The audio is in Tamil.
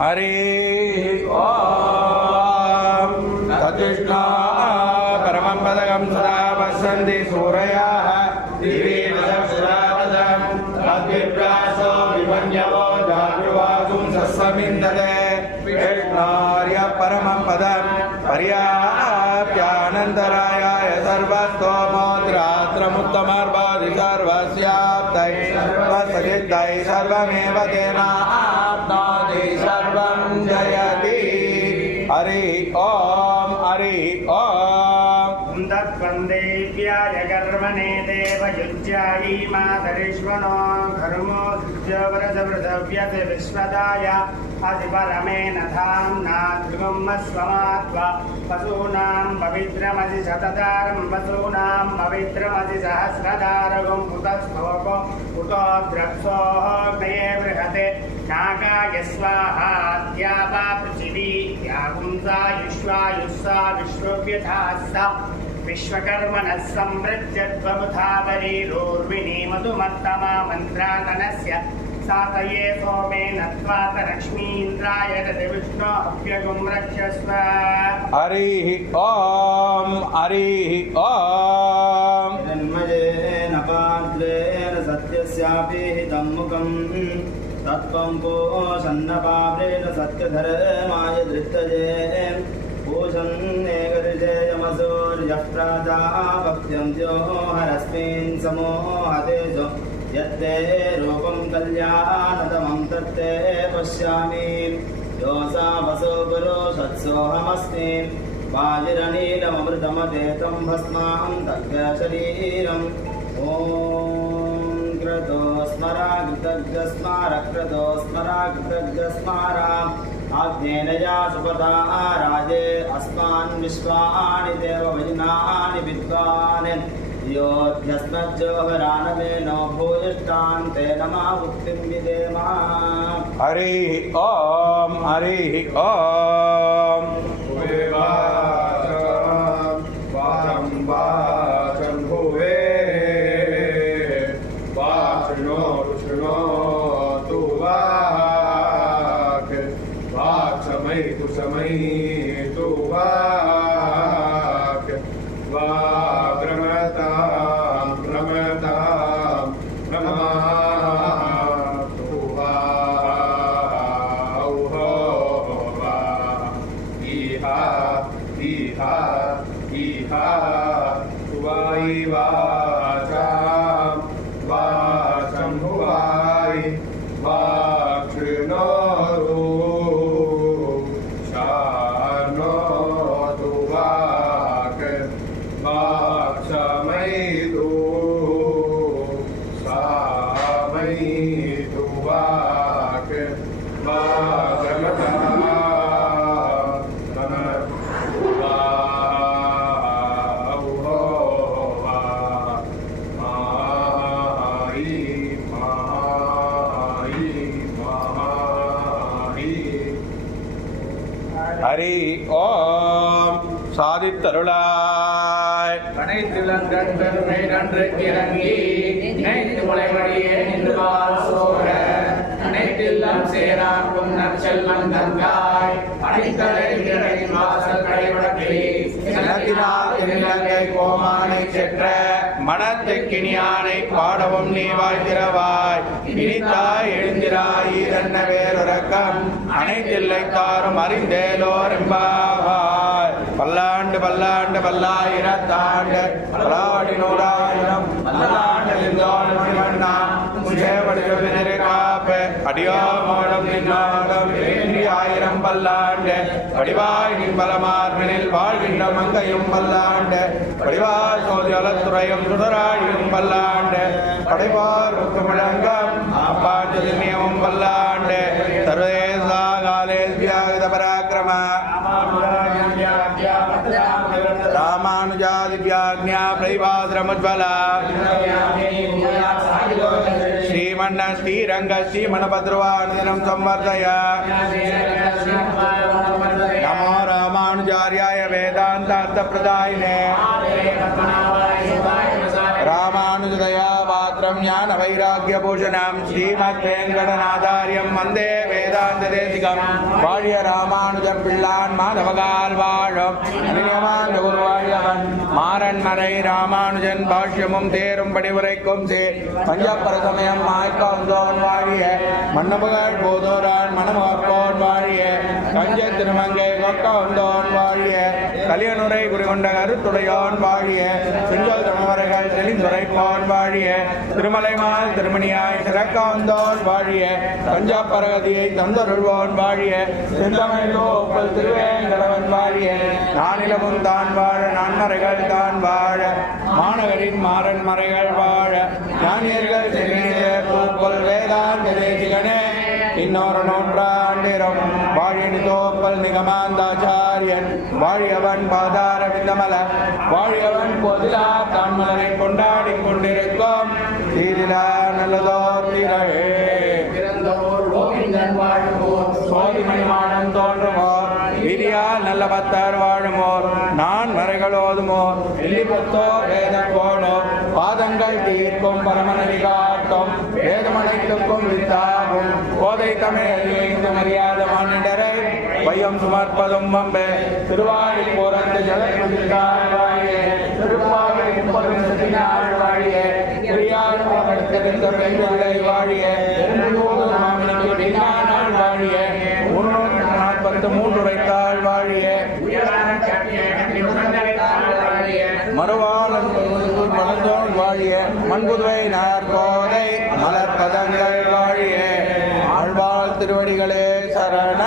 हरि ओम तद्विष्णु परमं पदकं सदा पश्यन्ति सूरयाः दिवि वदं तद्विप्रासो विमन्यवो जागृवागुं सस्समिन्दते विष्णोर्य परमं पदं पर्याप्यानन्तरायाय सर्वस्तोमोद्रात्रमुत्तमर्वादि सर्वस्याप्तै सर्वसजित्तै सर्वमेव तेनाप्नोति सर्वं जयति हरि ओम हरि ओम तत्वन्देव्याय कर्मणे देवयुज्यायी मातरिष्वनो घर्मो जुज्यवरजवृतव्यते विश्वदाय अधिपरमेण धाम्ना ध्रुवमस्वमात्वा पशूनां पवित्रमसि शतधारं पशूनां पवित्रमसि सहस्रधारगं पुतस्तोको पुतो द्रक्षोऽग्नये बृहते नागाय स्वाहा द्यावा पृथिवी यागुंसा युष्वायुस्सा विश्वव्यथास्सा विश्वकर्मणः समृद्ध्यद्वबुधावरीरोर्विणी मधुमत्तमा मन्त्रातनस्य सातये सोमेन त्वातलक्ष्मीन्द्राय ददविष्णो अभ्यगुं रक्षस्व हरिः ओम हरिः ओम जन्मजेन पाद्लेन सत्यस्यापि हितं मुखं तत्त्वं पोषन्नपाप्रेण सत्यधर्माय धृतये पूषन्नेकऋषेयमसूर्यः प्राजापत्यन्त्यो हरस्मिन् समोहतेजो यत्ते रूपं कल्याणतमं तत्ते पश्यामि योऽसा वसो पुरुषत्सोऽहमस्मि वाजिरनीलममृतमतेतं भस्मां तद्गशरीरम् ॐ क्रतो स्मरा कृतज्ञस्मार क्रतो स्मरा कृतज्ञस्मारा आज्ञेन या सुपदा राजे अस्मान् विश्वानि देववैनानि विद्वान् योऽध्यस्मज्जोहरानमेनो भूयिष्ठान् तेन मा मुक्तिं विदेमा हरिः ओम हरिः ओम हरि ओम சாதித்தருளாய் கனைத்திலங்கண் பெருமை நன்று இறங்கி நினைத்து முளைவடியே நின்று வாசோர அனைத்தில்லம் சேராக்கும் நற்செல்வம் தங்காய் அனைத்தலை வாசல் கடைவடக்கே சினத்தினால் திருநங்கை கோமானை செற்ற மனத்துக்கினியானை பாடவும் நீ வாழ்த்திரவாய் இனித்தாய் எழுந்திராய் ஈரன்ன வேறொரக்கம் அனைத்தில்லை தாரும் அறிந்தேலோர் எம்பாவாய் பல்லாண்டு பல்லாண்டு பல்லாயிரத்தாண்டு பலாடி நூறாயிரம் பல்லாண்டு மணிவண்ணா முஜேபடிவினரு காப்பு அடியோ மோடம் நின்னாடும் ஆயிரம் பல்லாண்டு படிவாய் நின் பலமார்பினில் வாழ்கின்ற மங்கையும் பல்லாண்டு படிவாய் சோதியலத்துறையும் சுடராழியும் பல்லாண்டு படைவார் முழங்கம் ஆப்பாஞ்சலினியமும் பல்லாண்டு சர்வேச காலேஸ்வியாகித பராக்கிரம ராமானுஜாதிவ்யாக்ஞா பிரதிபாதிரமுஜ்வலா श्रीमन्न श्रीरंग श्रीमणभद्रवानुदिनं संवर्धय नमो रामानुजार्याय वेदान्तार्थप्रदायिने रामानुजदया पात्रं ஞான வைராக்கிய பூஷணம் ஸ்ரீமத் வேங்கடநாதாரியம் வந்தே வேதாந்த தேசிகம் வாழிய ராமானுஜம் பிள்ளான் மாதவகால் வாழும் நியமான குருவாழியவன் மாறன் மறை ராமானுஜன் பாஷ்யமும் தேரும்படி உரைக்கும் சே பஞ்சப்பர சமயம் மாய்க்காந்தோன் வாழிய மன்னபுகள் போதோரான் மனமோர்கோன் வாழிய கஞ்ச திருமங்கை கொக்கோந்தோன் வாழிய கலியனுரை குறிகொண்ட கருத்துடையோன் வாழிய செஞ்சோல் தமிழர்கள் தெளிந்துரைப்போன் வாழிய திருமலைமால் திருமணியாய் சிறக்காந்தோன் வாழிய பஞ்சப்பரகதியை தந்தருள்வோன் வாழிய செந்தமிழோப்பல் திருவேங்கடவன் வாழிய நானிலமும் தான் வாழ நான்மறைகள் தான் வாழ மாநகரின் மாறன் மறைகள் வாழ ஞானியர்கள் செல்லியர் தூப்பல் வேதாந்த தேசிகனே இன்னொரு நூற்றாண்டிரம் வாழினி தோப்பல் நிகமாந்தாச்சாரியன் வாழியவன் பாதார விந்தமல வாழியவன் பொதிலா தான்மலரை கொண்டாடி கொண்டிருக்கும் சீரிலா நல்லதோ திரவே பிறந்தோர் கோவிந்தன் வாழ்வோர் சோதிமணி மாடம் தோன்றுமோர் விதியால் நல்ல பத்தர் வாழுமோர் நான் மறைகளோதுமோர் எல்லிபத்தோ வேத போனோ பாதங்கள் தீர்க்கும் பரமநதி காட்டும் வேதமனைத்துக்கும் வித்தாகும் கோதை தமிழ் மரியாத மானிடரை வையம் சுமர்ப்பதும் வம்பே திருவாயில் போரந்து ஜலத்தால் வாழியே திருப்பாவில் முப்பதும் செட்டினாள் வாழியே பெரியார் அடுத்திருந்த பெண்களை வாழியே மாமனுக்கு பின்னாள் வாழியே 343 உரைத்தாள் வாழியே மறுவாளன் மலர்ந்தோன் வாழிய மண்புதுவை நாற்கோதை மலர்பதங்கள் வாழிய ஆழ்வாள் திருவடிகளே சரண